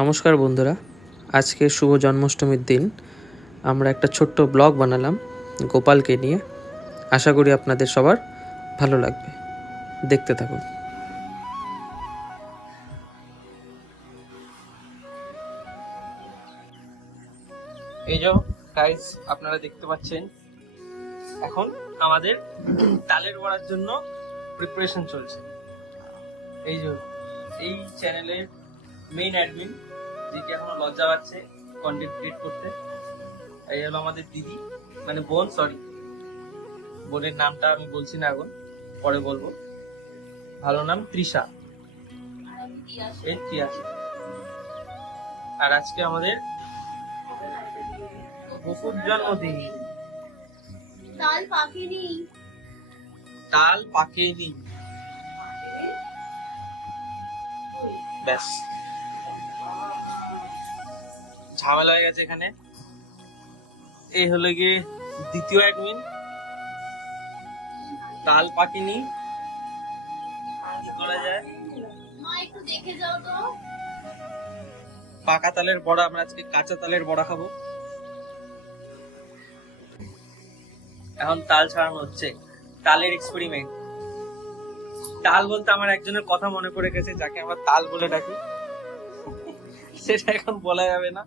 নমস্কার বন্ধুরা, আজকে শুভ জন্মাষ্টমীর দিন আমরা একটা ছোট্ট ব্লগ বানালাম গোপালকে নিয়ে। আশা করি আপনাদের সবার ভালো লাগবে, দেখতে থাকুন। এই যে গাইস, আপনারা দেখতে পাচ্ছেন এখন আমাদের তালের বড়ার জন্য প্রিপারেশন চলছে। এই যে এই চ্যানেলের মেইন অ্যাডমিন, যেটি এখনো লজ্জা পাচ্ছে কন্টেন্ট ক্রিয়েট করতে, এই হলো আমাদের দিদি, মানে বোন, সরি বোনের নামটা আমি বলছি না, এখন পরে বলবো। ভালো নাম তৃষা, এই তিয়াশা। আর আজকে আমাদের বকুর জন্মদিন। তাল পাকেনি, ব্যাস ঝামেলা হয়ে গেছে এখানে। এই হলো গিয়ে দ্বিতীয় অ্যাডমিন, তাল পাকেনি, কি করা যায়? পাকা তালের বড়া, আমরা আজকে কাঁচা তালের বড়া খাবো। এখন তাল ছাড়ানো হচ্ছে, তালের এক্সপেরিমেন্ট। তাল বলতে আমার একজনের কথা মনে পড়ে গেছে, যাকে আমরা তাল বলে ডাকি, সেটা এখন বলা যাবে না।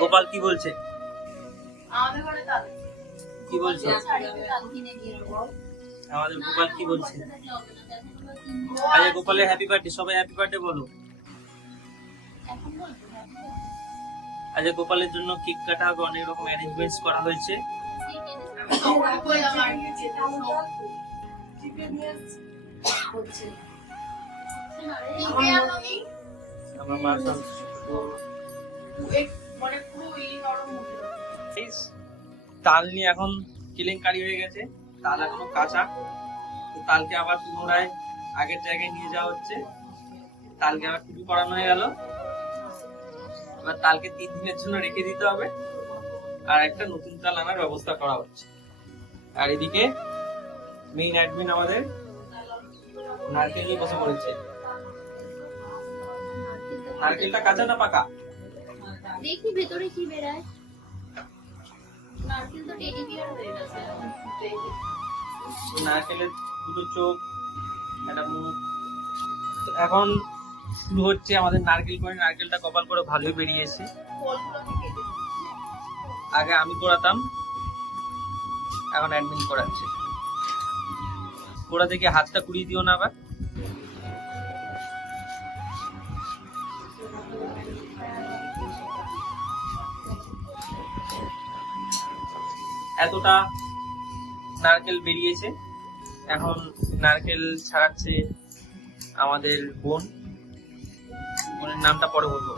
গোপাল কি বলছে? কি বলছে আমাদের গোপাল? কি বলছে? আরে গোপালের হ্যাপি বার্থডে, সবাই হ্যাপি বার্থডে বলো। আজ গোপালের জন্য কেক কাটা হবে, অনেক রকম অ্যারেঞ্জমেন্টস করা হয়েছে। তাল নিয়ে এখন কেলেঙ্কারি হয়ে গেছে, তাল এখনো কাঁচা, তো তালকে আবার পুনরায় আগের জায়গায় নিয়ে যাওয়া হচ্ছে। তালকে আবার টুপি পরানো হয়ে গেল, এবার তালকে 3 দিনের জন্য রেখে দিতে হবে, আর একটা নতুন তাল আনার ব্যবস্থা করা হচ্ছে। আর এদিকে মেইন অ্যাডমিন আমাদের নারকেল নিয়ে বসে পড়েছে। নারকেলটা কাঁচা না পাকা? দেখি ভেতরে কি বেরায়। নারকেল তো টেডি বিয়ার হয়ে গেছে। নারকেলের দুটো চোখ, একটা মুখ। এখন শুরু হচ্ছে আমাদের নারকেল করে। নারকেলটা কপাল করে ভালোই বেরিয়েছে। আগে আমি করাতাম, এখন অ্যাডমিন করাচ্ছে। কোড়া থেকে হাতটা কুড়িয়ে দিও না আবার। এতটা নারকেল বেরিয়েছে, এখন নারকেল ছাড়াচ্ছে আমাদের বোন। বোনের নামটা পরে বলবো।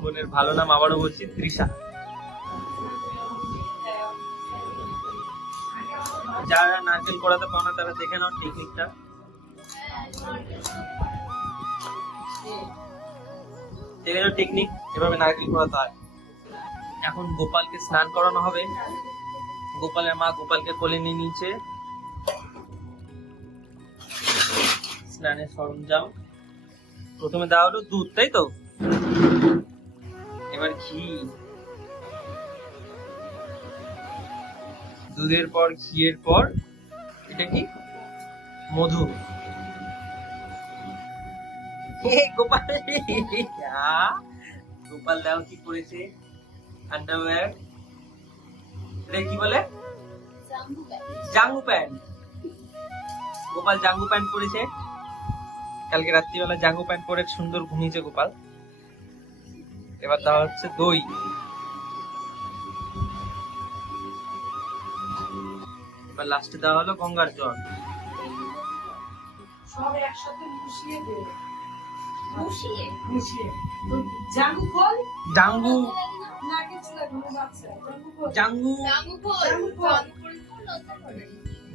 বোনের ভালো নাম আবারও বলছি, তৃষা। যারা নারকেল করাতে পাও না তারা দেখে নাও টেকনিকটা। টেকনিক এভাবে নারকেল করাতে হয়। এখন গোপালকে স্নান করানো হবে। গোপালের মা গোপালকে কোলে নিয়ে নিচ্ছে। স্নানের সরঞ্জাম প্রথমে দেওয়া হলো দুধ, তাই তো? এবার ঘি, দুধের পর ঘিয়ের পর এটা কি? মধু। গোপাল গোপাল দাও কি করেছে? আন্ডারওয়্যার, এটা কি বলে? জাঙ্গু প্যান্ট। গোপাল জাঙ্গু প্যান্ট পরেছে। কালকে রাত্রিবেলা জাঙ্গু প্যান্ট পরে সুন্দর ঘুমিয়েছে গোপাল। এবার দেওয়া হচ্ছে দই। এবার লাস্টে দেওয়া হলো গঙ্গার জল। সব একসাথে মিশিয়ে দে, মিশিয়ে জাঙ্গু খোল, জাঙ্গু নাকে চুলা ঘুরে যাচ্ছে, জাঙ্গু।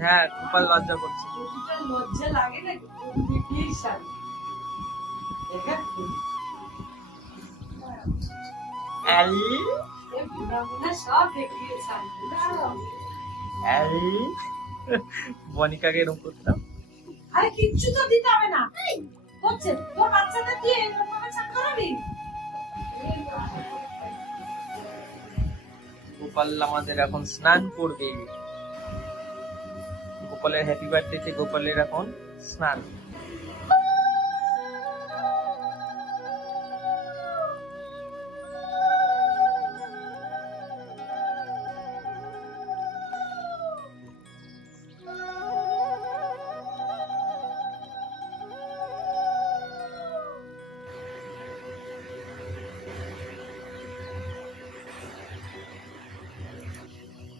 হ্যাঁ, গোপাল লজ্জা করছে। লজ্জা লাগে না, দেখিয়েই শাড়ি সব দেখিয়ে শাড়ি। বনিকাকে এরকম করতাম। আরে কিচ্ছু তো দিতে হবে না হচ্ছে তোর বাচ্চাদের দিয়ে এরকম ভাবে চান করাবি। গোপাল আমাদের এখন স্নান করবে। গোপালের হ্যাপি বার্থডে, গোপালের এখন স্নান।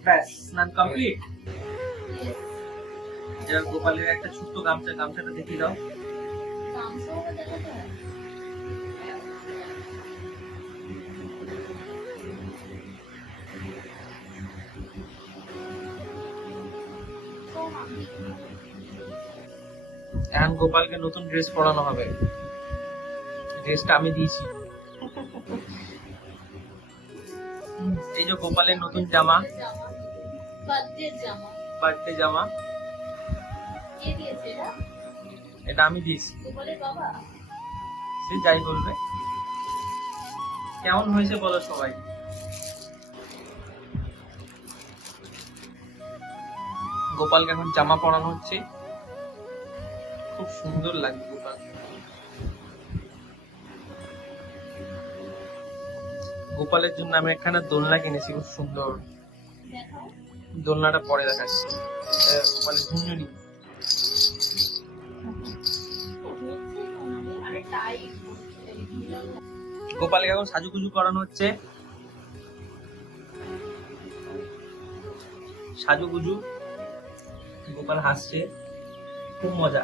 ব্যাস স্নান কমপ্লিট। এবার গোপালের একটা ছোট্ট গামছা, গামছাটা দেখিয়ে দাও। গামছাটা দেখাতে হয়? তো আমি এখন গোপালকে নতুন ড্রেস পরানো হবে। ড্রেসটা আমি দিয়েছি। এই যে গোপালের নতুন জামা, জামা, বার্থডে জামা। বার্থডে জামা, কে দিয়েছে এটা? এটা আমি দিয়েছি। গোপালের বাবা? সে যাই বলবে। কেমন হয়েছে বলো সবাই। গোপালকে এখন জামা পরানো হচ্ছে। খুব সুন্দর লাগবে গোপাল। গোপালের জন্য আমি এখানে দোলনা কিনেছি, খুব সুন্দর। দেখাও। দোলনাটা পরে দেখাচ্ছি। গোপালের ঝুনঝুনি। আরে টাই গোপালকে এখন সাজুগুজু করানো হচ্ছে। সাজুগুজু। গোপাল হাসছে, খুব মজা।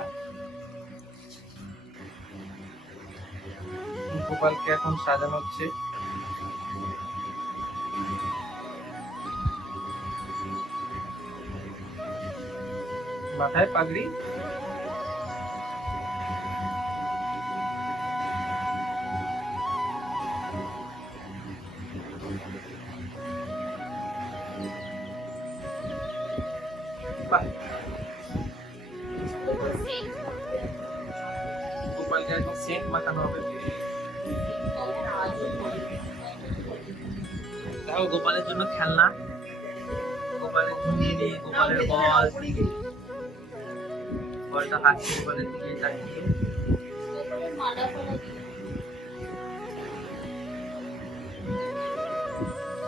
গোপালকে এখন সাজানো হচ্ছে। মাথায় পাগড়ি। বাহ, গোপালকে এখন সেন্ট মাখানো হবে। দেখো গোপালের জন্য খেলনা, গোপালের ঝুঁড়ি, গোপালের বল। বলটা হাসছে গোপালের দিকে তাকিয়ে। মালা ফলা দিয়ে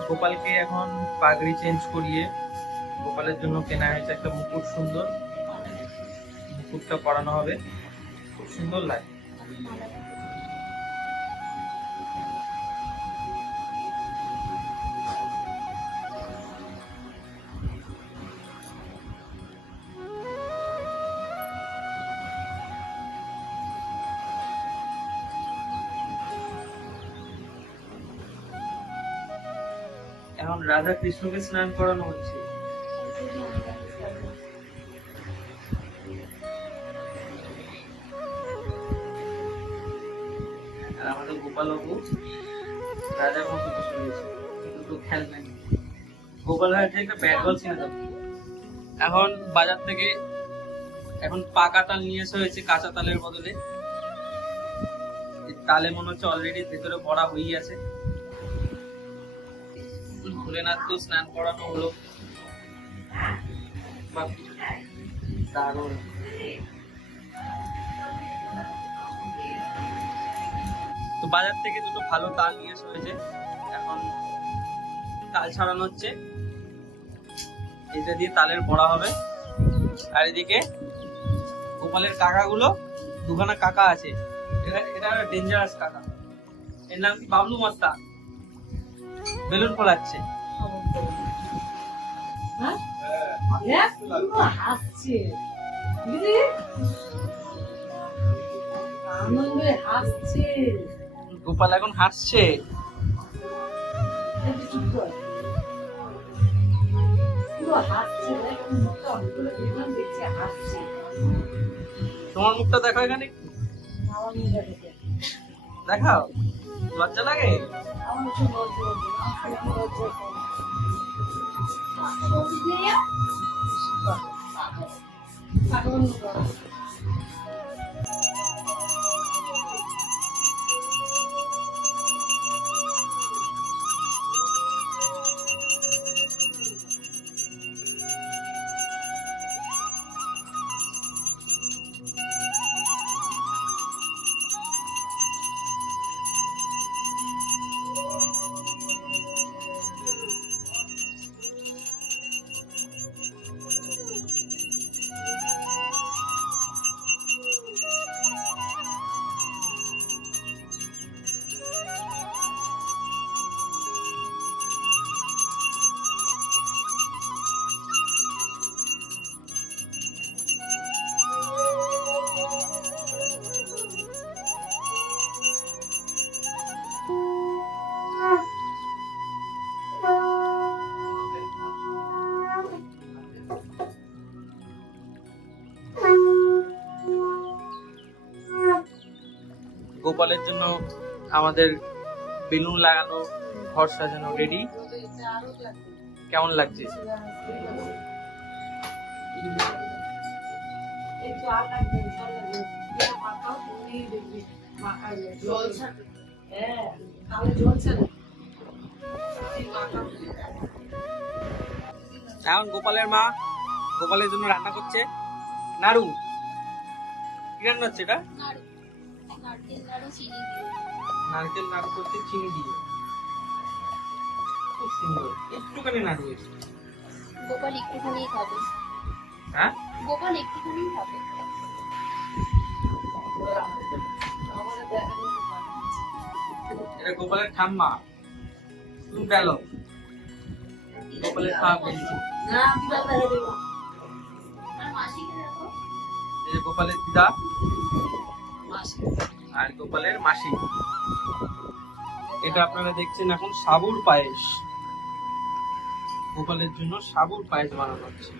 গোপালকে এখন পাগড়ি চেঞ্জ করিয়ে গোপালের জন্য কেনা হয়েছে একটা মুকুট, সুন্দর মুকুটটা পরানো হবে। খুব সুন্দর লাগে। এখন রাধা কৃষ্ণকে স্নান করানো হচ্ছে। আর আমাদের গোপাল বাবু রাজার মতো বসে রয়েছে, কিন্তু তো খেলনা নেই। গোপাল ভাইয়ের একটা ব্যাট বল কিনে দাও। এখন বাজার থেকে এখন পাকা তাল নিয়ে এসে হয়েছে কাঁচা তালের বদলে। এই তালে মনে হচ্ছে অলরেডি ভেতরে ভরা হয়ে আছে। ভোলেনাথকে স্নান করানো হলো। বাহ, দারুণ। তো বাজার থেকে দুটো ভালো তাল নিয়ে এসে হয়েছে। এখন তাল ছাড়ানো হচ্ছে। এটা দিয়ে তালের বড়া হবে। আর এদিকে গোপালের কাকাগুলো, দুখানা কাকা আছে। এটা ডেঞ্জারাস কাকা। এর নাম কি বাবলু মাস্তা। বেলুন ফোলাচ্ছে। হ্যাঁ দেখ, পুরো হাসছে বুঝলি, আনন্দে হাসছে। গোপাল এখন হাসছে। একটু চুপ কর। পুরো হাসছে, দেখ মুখটা অনেকগুলো দেখলাম, দেখছে হাসছে। তোমার মুখটা দেখো এখানে, আমার মুখটা দেখে দেখাও। লজ্জা লাগে? আমার মুখে লজ্জা করবে না, আমার লজ্জা করে। দিয়ে গোপালের জন্য আমাদের বেলুন লাগানো, ঘর সাজানো রেডি। কেমন লাগছে? এখন গোপালের মা গোপালের জন্য রান্না করছে নাড়ু। কি রান্না হচ্ছে এটা? নারকেল নাড়ু চিনি দিয়ে। নারকেল নাড়ু করতে চিনি দিয়ে, খুব সুন্দর। একটুখানি নাড়ু হয়েছে। গোপাল একটুখানি খাবে। হ্যাঁ, গোপাল একটুখানি খাবে। এটা গোপালের ঠাম্মা, তুমি গেল গোপালের খাওয়া বেশি। আর মাসিকে দেখো। এই যে গোপালের দিদা আর গোপালের মাসি। এটা আপনারা দেখছেন এখন সাবুর পায়েস। গোপালের জন্য সাবুর পায়েস বানানো হচ্ছে,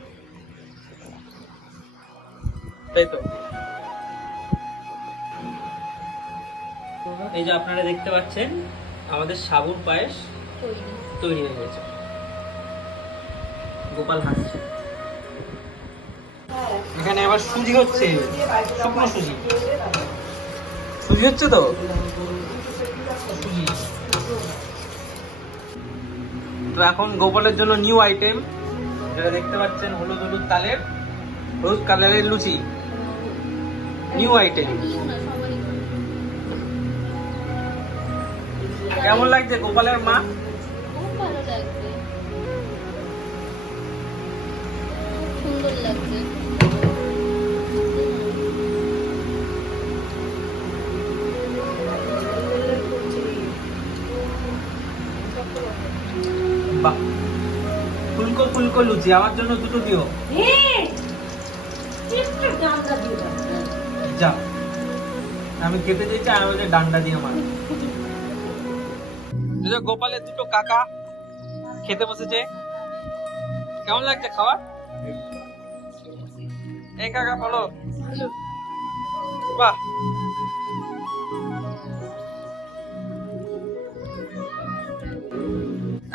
তাই তো? এই যে আপনারা দেখতে পাচ্ছেন আমাদের সাবুর পায়েস তৈরি হয়ে গেছে। গোপাল হাসছে। এখানে আবার সুজি হচ্ছে, শুকনো সুজি। সুজি হচ্ছে তো সুজি। তো এখন গোপালের জন্য নিউ আইটেম যেটা দেখতে পাচ্ছেন, হলুদ হলুদ তালের, হলুদ কালারের লুচি। New item. নিও না, সবারই করে। কেমন লাগছে গোপালের মা? খুব ভালো লাগছে, খুব সুন্দর লাগছে। বাহ, ফুলকো ফুলকো লুচি। আমার জন্য দুটো দিও। যা, আমি খেতে চাইছি, আর আমাদের ডান্ডা দিয়ে আমার। গোপালের দুটো কাকা খেতে বসেছে। কেমন লাগছে খাওয়া? এই কাকা বলো। বাহ,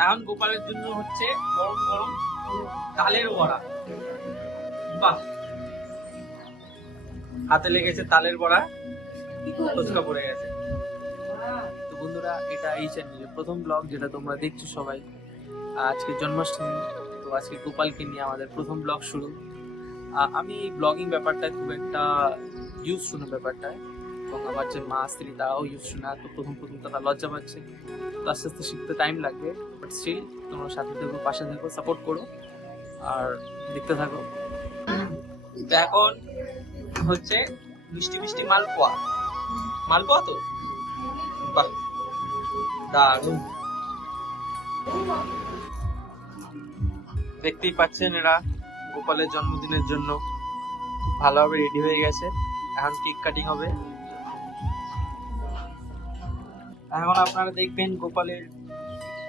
এখন গোপালের জন্য হচ্ছে গরম গরম তালের বড়া। বাহ, হাতে লেগেছে তালের বড়া, ফুচকা পড়ে গেছে। তো বন্ধুরা, এটা এই চ্যানেলের প্রথম ব্লগ যেটা তোমরা দেখছো সবাই। আজকে জন্মাষ্টমী, তো আজকে গোপালকে নিয়ে আমাদের প্রথম ব্লগ শুরু। আমি এই ব্লগিং ব্যাপারটায় খুব একটা ইউজ শুনে ব্যাপারটায়, এবং আমার যে মা স্ত্রী তারাও ইউজ শোনা। তো প্রথম তারা লজ্জা পাচ্ছে, তো আস্তে আস্তে শিখতে টাইম লাগবে। বাট স্টিল তোমরা সাথে থাকো, পাশে থাকো, সাপোর্ট করো আর দেখতে থাকো। তো এখন হচ্ছে মিষ্টি মিষ্টি মালপোয়া। মালপোয়া তো বাহ, দারুণ। দেখতেই পাচ্ছেন এরা গোপালের জন্মদিনের জন্য ভালোভাবে রেডি হয়ে গেছে। এখন কেক কাটিং হবে। এখন আপনারা দেখবেন গোপালের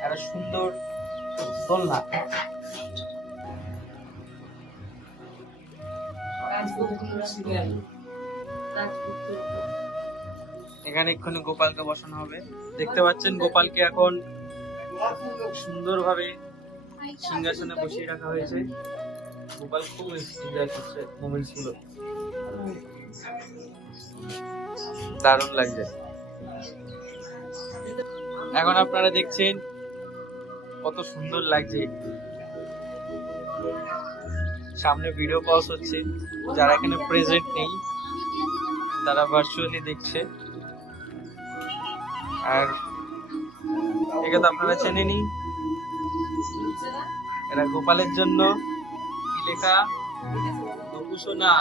একটা সুন্দর দোলনা। এখানে এক্ষুনি গোপালকে বসানো হবে। দেখতে পাচ্ছেন গোপালকে এখন সুন্দরভাবে সিংহাসনে বসিয়ে রাখা হয়েছে। গোপাল খুব এনজয় করছে মোমেন্টস গুলো, দারুণ লাগছে। এখন আপনারা দেখছেন কত সুন্দর লাগছে, সামনে ভিডিও কলস হচ্ছে, যারা এখানে প্রেজেন্ট নেই তারা ভার্চুয়ালি দেখছে। আর একে তো আপনারা চেনেনই, এরা গোপালের জন্য কি লেখা, গপু সোনা।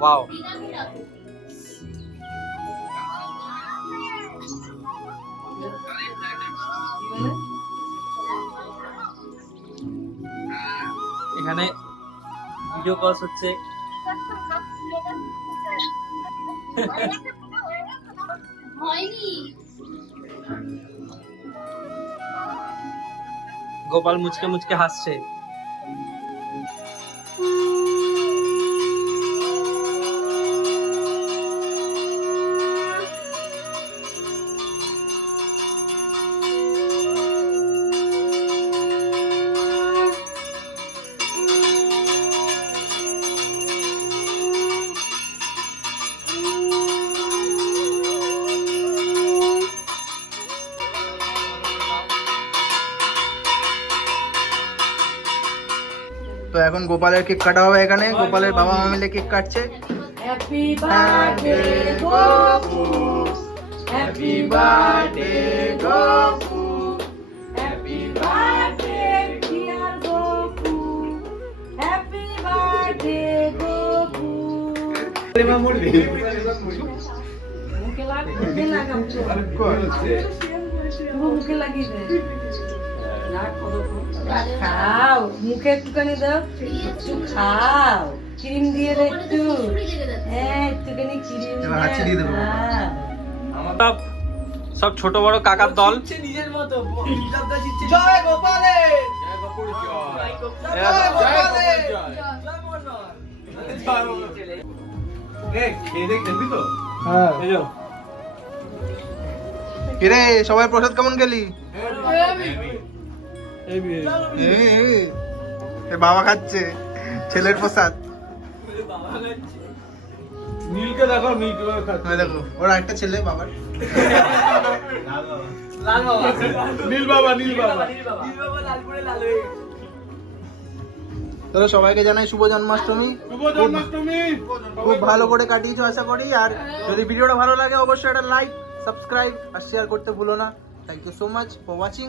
ওয়াও, এখানে ভিডিও কলস হচ্ছে। হয়নি। গোপাল মুচকে মুচকে হাসছে। তো এখন গোপালের কেক কাটা হবে, এখানে গোপালের বাবা মা মিলে কেক কাটছে। Happy birthday Gopu, happy birthday Gopu, happy birthday dear Gopu, happy birthday Gopu. মুখে লাগাম মুখে লাগিয়ে দে, খাও মুখে একটুখানি দাও, একটু খাও, ক্রিম দিয়ে দে একটু, হ্যাঁ একটুখানি ক্রিম এবার হাঁচি দিয়ে দেবো। সব ছোট বড় কাকার দল নিজের মতো জয় গোপালের, জয় গোপালের। কিরে সবাই প্রসাদ কেমন গেলি? বাবা খাচ্ছে ছেলের প্রসাদ। নীলকে দেখো, নীল ওই দেখো ওর একটা ছেলে বাবার। নীল বাবা, নীল বাবা। তাহলে সবাইকে জানাই শুভ জন্মাষ্টমী। খুব ভালো করে কাটিয়েছো আশা করি। আর যদি ভিডিওটা ভালো লাগে অবশ্যই একটা লাইক, সাবস্ক্রাইব আর শেয়ার করতে ভুলো না। Thank you so much for watching.